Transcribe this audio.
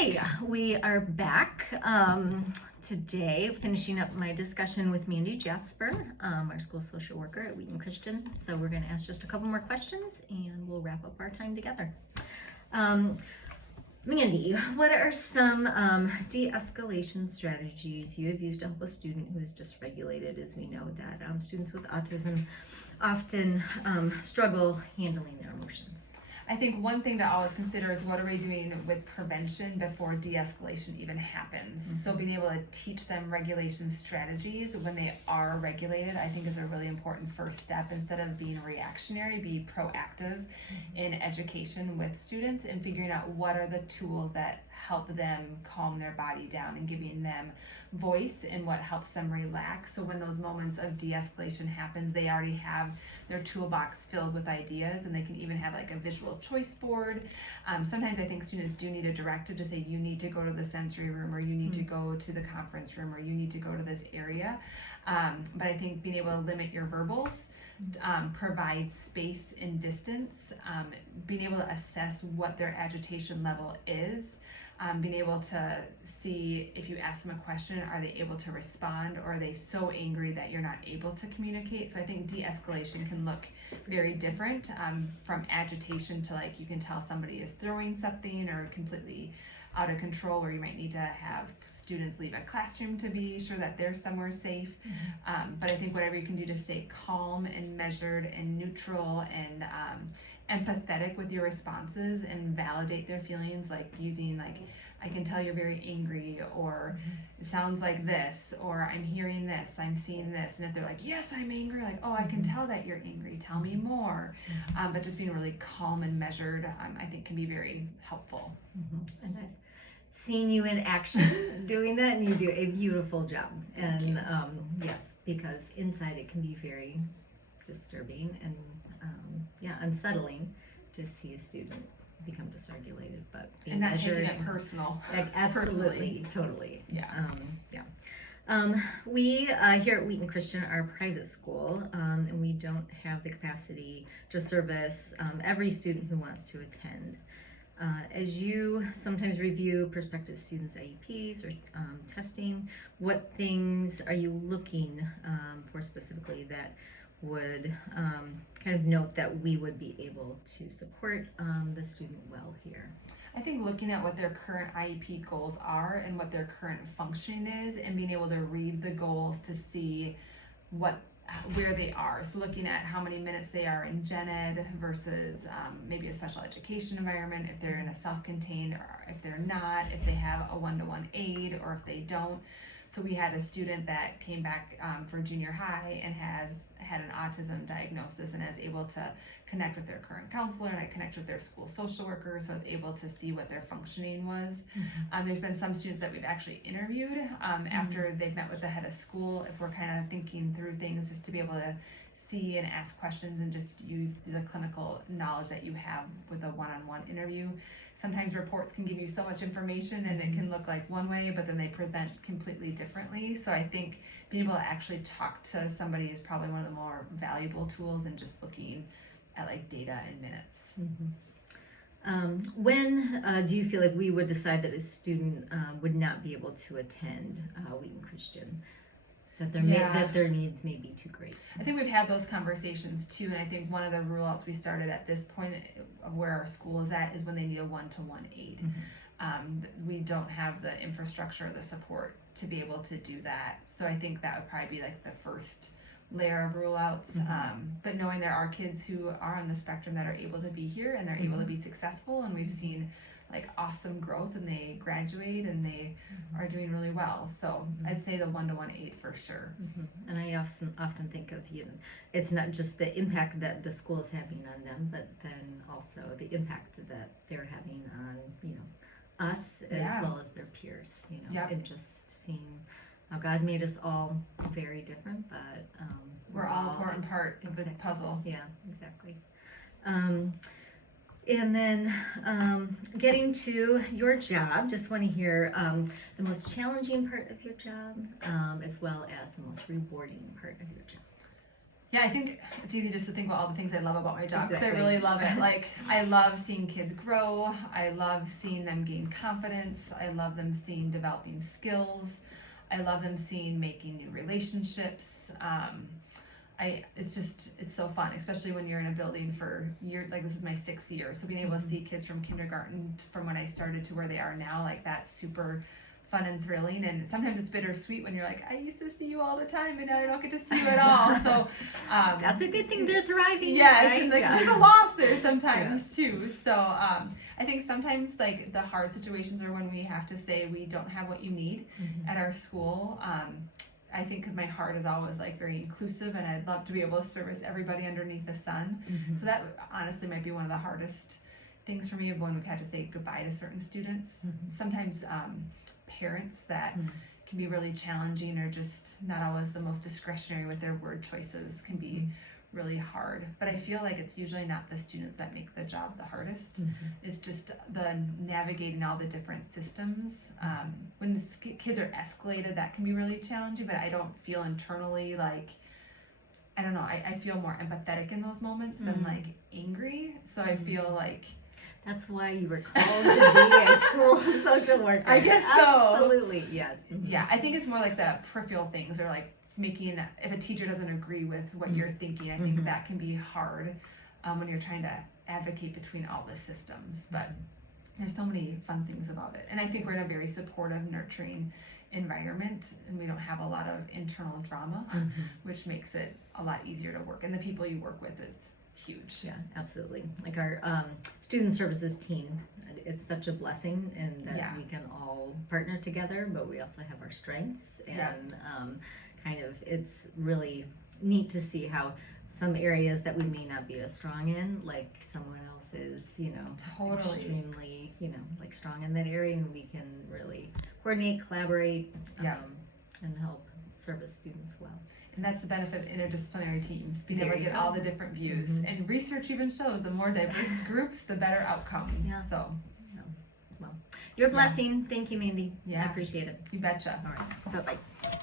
Hi, we are back today, finishing up my discussion with Mandy Jasper, our school social worker at Wheaton Christian. So we're going to ask just a couple more questions and we'll wrap up our time together. Mandy, what are some de-escalation strategies you have used to help a student who is dysregulated, as we know that students with autism often struggle handling their emotions? I think one thing to always consider is what are we doing with prevention before de-escalation even happens. So being able to teach them regulation strategies when they are regulated, I think is a really important first step. Instead of being reactionary, be proactive in education with students and figuring out what are the tools that help them calm their body down and giving them voice and what helps them relax. So when those moments of de-escalation happens, they already have their toolbox filled with ideas, and they can even have like a visual choice board. Sometimes I think students do need a directive to say you need to go to the sensory room, or you need to go to the conference room, or you need to go to this area. But I think being able to limit your verbals, provide space and distance, being able to assess what their agitation level is, being able to see if you ask them a question, are they able to respond, or are they so angry that you're not able to communicate? So I think de-escalation can look very different, from agitation to like you can tell somebody is throwing something or completely out of control, where you might need to have students leave a classroom to be sure that they're somewhere safe. But I think whatever you can do to stay calm and measured and neutral and empathetic with your responses and validate their feelings, like using like, I can tell you're very angry, or it sounds like this, or I'm hearing this, I'm seeing this. And if they're like, yes, I'm angry, like, oh, I can tell that you're angry, tell me more. But just being really calm and measured, I think can be very helpful. And I've seen you in action doing that, and you do a beautiful job. And yes, because inside it can be very disturbing and unsettling to see a student become dysregulated, but being and not measured, taking it personal. like, absolutely, totally. Yeah. We here at Wheaton Christian are a private school, and we don't have the capacity to service every student who wants to attend. As you sometimes review prospective students' IEPs or testing, what things are you looking for specifically that would kind of note that we would be able to support the student well here? I think looking at what their current IEP goals are and what their current functioning is, and being able to read the goals to see where they are. So looking at how many minutes they are in gen ed versus maybe a special education environment, if they're in a self-contained, or if they're not, if they have a one-to-one aid, or if they don't. So we had a student that came back for junior high and has had an autism diagnosis, and is able to connect with their current counselor and connect with their school social worker, so I was able to see what their functioning was. There's been some students that we've actually interviewed after they've met with the head of school, if we're kind of thinking through things, just to be able to see and ask questions and just use the clinical knowledge that you have with a one-on-one interview. Sometimes reports can give you so much information and it can look like one way, but then they present completely differently. So I think being able to actually talk to somebody is probably one of the more valuable tools than just looking at like data and minutes. When do you feel like we would decide that a student would not be able to attend Wheaton Christian? That their needs may be too great. I think we've had those conversations too, and I think one of the rule outs we started at this point of where our school is at is when they need a one-to-one aid. We don't have the infrastructure or the support to be able to do that. So I think that would probably be like the first layer of rule outs. But knowing there are kids who are on the spectrum that are able to be here and they're able to be successful, and we've seen like awesome growth, and they graduate and they are doing really well. So I'd say the one-to-one aid for sure. And I often think of, it's not just the impact that the school is having on them, but then also the impact that they're having on us as well as their peers. And just seeing how God made us all very different, but we're all an important part of the puzzle. Yeah, exactly. And then getting to your job, just want to hear the most challenging part of your job, as well as the most rewarding part of your job. Yeah, I think it's easy just to think about all the things I love about my job because Exactly. I really love it. Like, I love seeing kids grow. I love seeing them gain confidence. I love them seeing developing skills. I love them seeing making new relationships. It's so fun, especially when you're in a building for years. Like, this is my 6th year, so being able to see kids from kindergarten from when I started to where they are now, like, that's super fun and thrilling. And sometimes it's bittersweet when you're like, I used to see you all the time and now I don't get to see you at all. So That's a good thing, they're thriving. yes, right? and like there's a loss there sometimes too. So I think sometimes like the hard situations are when we have to say we don't have what you need at our school. I think because my heart is always like very inclusive and I'd love to be able to service everybody underneath the sun. So that honestly might be one of the hardest things for me of when we've had to say goodbye to certain students. Sometimes parents that can be really challenging or just not always the most discretionary with their word choices can be really hard. But I feel like it's usually not the students that make the job the hardest. It's just the navigating all the different systems. When kids are escalated, that can be really challenging, but I don't feel internally like, I don't know, I feel more empathetic in those moments than like angry. So I feel like That's why you were called to be a school social worker. I guess so. Absolutely, yes. yeah, I think it's more like the peripheral things or like making, if a teacher doesn't agree with what you're thinking, I think that can be hard when you're trying to advocate between all the systems. But there's so many fun things about it. And I think we're in a very supportive, nurturing environment and we don't have a lot of internal drama, which makes it a lot easier to work. And the people you work with is huge. Yeah, absolutely. Like our student services team, it's such a blessing in that we can all partner together, but we also have our strengths and kind of it's really neat to see how some areas that we may not be as strong in, like someone else is, extremely, like strong in that area, and we can really coordinate, collaborate, and help service students well. And that's the benefit of interdisciplinary teams, being able to get all the different views. And research even shows the more diverse groups, the better outcomes. So, well, your blessing. Thank you, Mandy. Yeah. I appreciate it. You betcha. All right. Bye-bye.